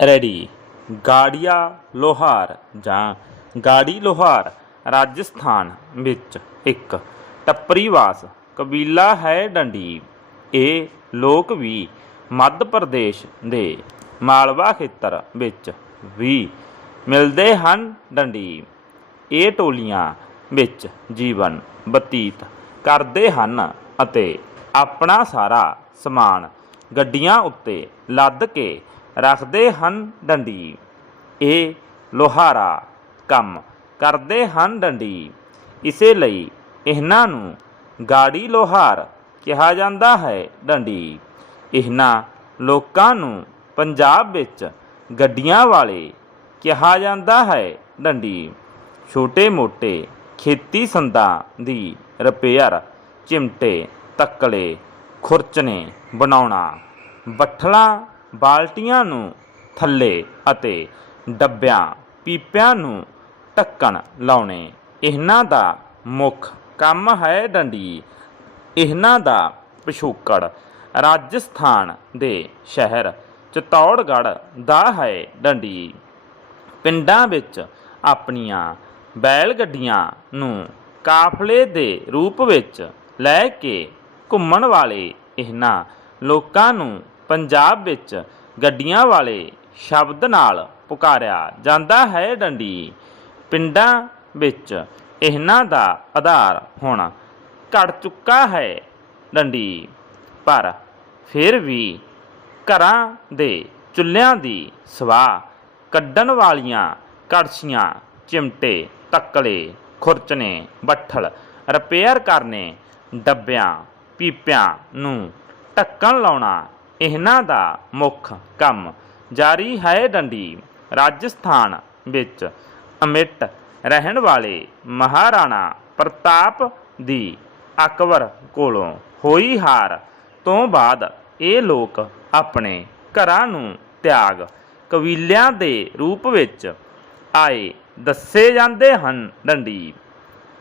Ready. ਗਾੜੀਆ ਲੋਹਾਰ ਜਾਂ ਗਾੜੀ ਲੋਹਾਰ, ਰਾਜਸਥਾਨ ਵਿੱਚ ਇੱਕ ਟੱਪਰੀਵਾਸ ਕਬੀਲਾ ਹੈ ਡੰਡੀ ਇਹ ਲੋਕ ਵੀ ਮੱਧ ਪ੍ਰਦੇਸ਼ ਦੇ ਮਾਲਵਾ ਖੇਤਰ ਵਿੱਚ ਵੀ ਮਿਲਦੇ ਹਨ ਡੰਡੀ ਇਹ ਟੋਲੀਆਂ ਵਿੱਚ ਜੀਵਨ ਬਤੀਤ ਕਰਦੇ ਹਨ ਅਤੇ ਆਪਣਾ ਸਾਰਾ ਸਮਾਨ ਗੱਡੀਆਂ ਉੱਤੇ ਲੱਦ ਕੇ ਰੱਖਦੇ ਹਨ ਡੰਡੀ। ਇਹ ਲੋਹਾਰਾ ਕੰਮ ਕਰਦੇ ਹਨ ਡੰਡੀ। ਇਸੇ ਲਈ ਇਹਨਾਂ ਨੂੰ ਗਾੜੀ ਲੋਹਾਰ ਕਿਹਾ ਜਾਂਦਾ ਹੈ ਡੰਡੀ। ਇਹਨਾਂ ਲੋਕਾਂ ਨੂੰ ਪੰਜਾਬ ਵਿੱਚ ਗੱਡੀਆਂ ਵਾਲੇ ਕਿਹਾ ਜਾਂਦਾ ਹੈ ਡੰਡੀ। ਛੋਟੇ-ਮੋਟੇ ਖੇਤੀ ਸੰਦਾਂ ਦੀ ਰਿਪੇਅਰ, ਚਿਮਟੇ, ਤੱਕਲੇ, ਖੁਰਚਨੇ, ਬਣਾਉਣਾ ਬੱਠਲਾਂ ਬਾਲਟੀਆਂ ਨੂੰ ਥੱਲੇ ਅਤੇ ਡੱਬਿਆਂ, ਪੀਪਿਆਂ ਨੂੰ ਢੱਕਣ ਲਾਉਣੇ। ਇਹਨਾਂ ਦਾ ਮੁੱਖ ਕੰਮ ਹੈ ਡੰਡੀ। ਇਹਨਾਂ ਦਾ ਪਿਛੋਕੜ ਰਾਜਸਥਾਨ ਦੇ ਸ਼ਹਿਰ ਚਤੌੜਗੜ੍ਹ ਦਾ ਹੈ ਡੰਡੀ। ਪਿੰਡਾਂ ਵਿੱਚ ਆਪਣੀਆਂ ਬੈਲ ਗੱਡੀਆਂ ਨੂੰ ਕਾਫਲੇ ਦੇ ਰੂਪ ਵਿੱਚ ਲੈ ਕੇ ਘੁੰਮਣ ਵਾਲੇ ਇਹਨਾਂ ਲੋਕਾਂ ਨੂੰ ਪੰਜਾਬ ਵਿੱਚ ਗੱਡੀਆਂ ਵਾਲੇ ਸ਼ਬਦ ਨਾਲ ਪੁਕਾਰਿਆ ਜਾਂਦਾ ਹੈ ਡੰਡੀ। ਪਿੰਡਾਂ ਵਿੱਚ ਇਹਨਾਂ ਦਾ ਆਧਾਰ ਹੁਣ ਘਟ ਚੁੱਕਾ ਹੈ ਡੰਡੀ। ਪਰ ਫਿਰ ਵੀ ਘਰਾਂ ਦੇ ਚੁੱਲ੍ਹਿਆਂ ਦੀ ਸਵਾਹ ਕੱਢਣ ਵਾਲੀਆਂ ਕੜਛੀਆਂ ਚਿਮਟੇ, ਤੱਕਲੇ ਖੁਰਚਣੇ ਬੱਠਲ ਰਿਪੇਅਰ ਕਰਨੇ, ਡੱਬਿਆਂ, ਪੀਪਿਆਂ ਨੂੰ ਢੱਕਣ ਲਾਉਣਾ ਇਹਨਾਂ ਦਾ ਮੁੱਖ ਕੰਮ ਜਾਰੀ ਹੈ ਡੰਡੀ ਰਾਜਸਥਾਨ ਵਿੱਚ। ਅਮਿਟ ਰਹਿਣ ਵਾਲੇ ਮਹਾਰਾਣਾ ਪ੍ਰਤਾਪ ਦੀ ਅਕਬਰ ਕੋਲੋਂ ਹੋਈ ਹਾਰ ਤੋਂ ਬਾਅਦ ਇਹ ਲੋਕ ਆਪਣੇ ਘਰਾਂ ਨੂੰ ਤਿਆਗ ਕਬੀਲਿਆਂ ਦੇ ਰੂਪ ਵਿੱਚ ਆਏ ਦੱਸੇ ਜਾਂਦੇ ਹਨ ਡੰਡੀ।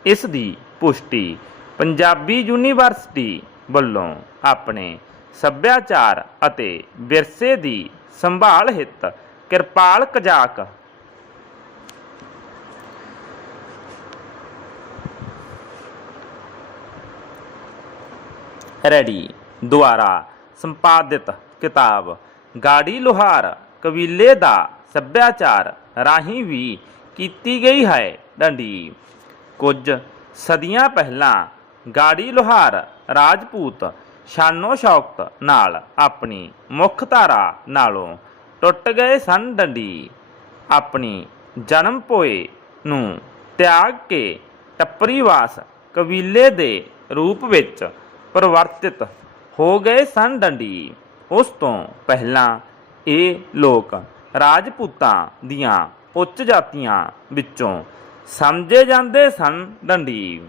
ਇਸ ਦੀ ਪੁਸ਼ਟੀ ਪੰਜਾਬੀ ਯੂਨੀਵਰਸਿਟੀ ਵੱਲੋਂ ਆਪਣੇ ਸੱਭਿਆਚਾਰ ਅਤੇ ਵਿਰਸੇ ਦੀ ਸੰਭਾਲ ਹਿੱਤ। ਕਿਰਪਾਲ ਕਜਾਕ। ਰੈਡੀ। ਦੁਆਰਾ ਸੰਪਾਦਿਤ ਕਿਤਾਬ। ਗਾੜੀ ਲੋਹਾਰ ਕਬੀਲੇ ਦਾ ਸੱਭਿਆਚਾਰ ਰਾਹੀਂ ਵੀ ਕੀਤੀ ਗਈ ਹੈ ਡੰਡੀ। ਕੁਝ ਸਦੀਆਂ ਪਹਿਲਾਂ ਗਾੜੀ ਲੋਹਾਰ ਰਾਜਪੂਤ ਸ਼ਾਨੋ ਸ਼ੌਕਤ ਨਾਲ ਆਪਣੀ ਮੁੱਖ ਧਾਰਾ ਨਾਲੋਂ ਟੁੱਟ ਗਏ ਸਨ ਡੰਡੀ। ਆਪਣੀ ਜਨਮ ਭੋਏ ਨੂੰ ਤਿਆਗ ਕੇ ਟੱਪਰੀਵਾਸ ਕਬੀਲੇ ਦੇ ਰੂਪ ਵਿੱਚ ਪਰਿਵਰਤਿਤ ਹੋ ਗਏ ਸਨ ਡੰਡੀ। ਉਸ ਤੋਂ ਪਹਿਲਾਂ ਇਹ ਲੋਕ ਰਾਜਪੂਤਾਂ ਦੀਆਂ ਉੱਚ ਜਾਤੀਆਂ ਵਿੱਚੋਂ ਸਮਝੇ ਜਾਂਦੇ ਸਨ ਡੰਡੀ।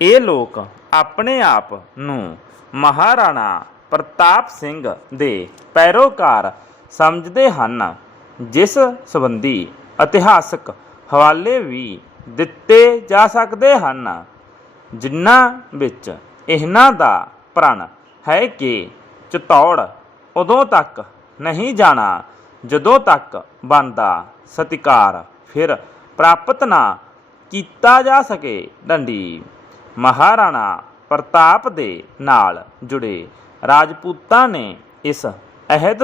ਇਹ ਲੋਕ ਆਪਣੇ ਆਪ ਨੂੰ ਮਹਾਰਾਣਾ ਪ੍ਰਤਾਪ ਸਿੰਘ ਦੇ ਪੈਰੋਕਾਰ ਸਮਝਦੇ ਹਨ, ਜਿਸ ਸੰਬੰਧੀ ਇਤਿਹਾਸਕ ਹਵਾਲੇ ਵੀ ਦਿੱਤੇ ਜਾ ਸਕਦੇ ਹਨ, ਜਿਨ੍ਹਾਂ ਵਿੱਚ ਇਹਨਾਂ ਦਾ ਪ੍ਰਣ ਹੈ ਕਿ ਚਤੌੜ ਉਦੋਂ ਤੱਕ ਨਹੀਂ ਜਾਣਾ, ਜਦੋਂ ਤੱਕ ਬੰਦਾ ਸਤਿਕਾਰ ਫਿਰ ਪ੍ਰਾਪਤ ਨਾ ਕੀਤਾ ਜਾ ਸਕੇ। ਡੰਡੀ ਮਹਾਰਾਣਾ ਪ੍ਰਤਾਪ ਦੇ ਨਾਲ ਜੁੜੇ ਰਾਜਪੂਤਾਂ ਨੇ ਇਸ ਅਹਿਦ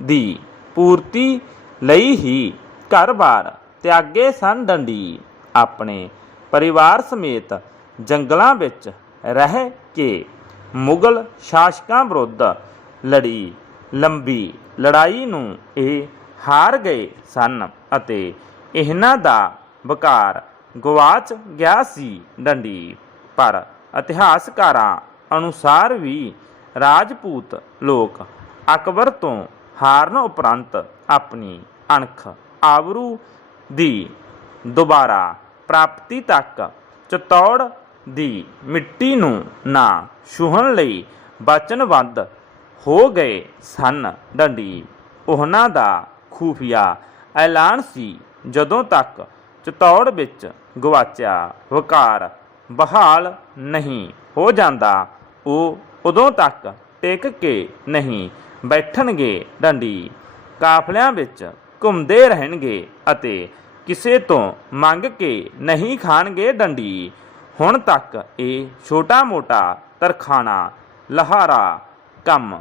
ਦੀ ਪੂਰਤੀ ਲਈ ਹੀ ਘਰ-ਬਾਰ ਤਿਆਗੇ ਸਨ ਡੰਡੀ। ਆਪਣੇ ਪਰਿਵਾਰ ਸਮੇਤ ਜੰਗਲਾਂ ਵਿੱਚ ਰਹਿ ਕੇ ਮੁਗਲ ਸ਼ਾਸਕਾਂ ਵਿਰੁੱਧ ਲੜੀ। ਲੰਬੀ ਲੜਾਈ ਨੂੰ ਇਹ ਹਾਰ ਗਏ ਸਨ ਅਤੇ ਇਹਨਾਂ ਦਾ ਵਕਾਰ ਗਵਾਚ ਗਿਆ ਸੀ ਡੰਡੀ। ਪਰ ਇਤਿਹਾਸਕਾਰਾਂ ਅਨੁਸਾਰ ਵੀ ਰਾਜਪੂਤ ਲੋਕ ਅਕਬਰ ਤੋਂ ਹਾਰਨ ਉਪਰੰਤ ਆਪਣੀ ਅਣਖ ਆਬਰੂ ਦੀ ਦੁਬਾਰਾ ਪ੍ਰਾਪਤੀ ਤੱਕ ਚਤੌੜ ਦੀ ਮਿੱਟੀ ਨੂੰ ਨਾ ਛੂਹਣ ਲਈ ਵਚਨਬੱਧ ਹੋ ਗਏ ਸਨ ਡੰਡੀ। ਉਹਨਾਂ ਦਾ ਖੂਫੀਆ ਐਲਾਨ ਸੀ ਜਦੋਂ ਤੱਕ ਚਤੌੜ ਵਿੱਚ ਗਵਾਚਿਆ ਵਕਾਰ ਬਹਾਲ ਨਹੀਂ ਹੋ ਜਾਂਦਾ। ਉਹ ਉਦੋਂ ਤੱਕ ਟਿਕ ਕੇ ਨਹੀਂ ਬੈਠਣਗੇ ਡੰਡੀ। ਕਾਫਲਿਆਂ ਵਿੱਚ ਘੁੰਮਦੇ ਰਹਿਣਗੇ ਅਤੇ ਕਿਸੇ ਤੋਂ ਮੰਗ ਕੇ ਨਹੀਂ ਖਾਣਗੇ ਡੰਡੀ। ਹੁਣ ਤੱਕ ਇਹ ਛੋਟਾ-ਮੋਟਾ ਤਰਖਾਣਾ, ਲਹਾਰਾ ਕੰਮ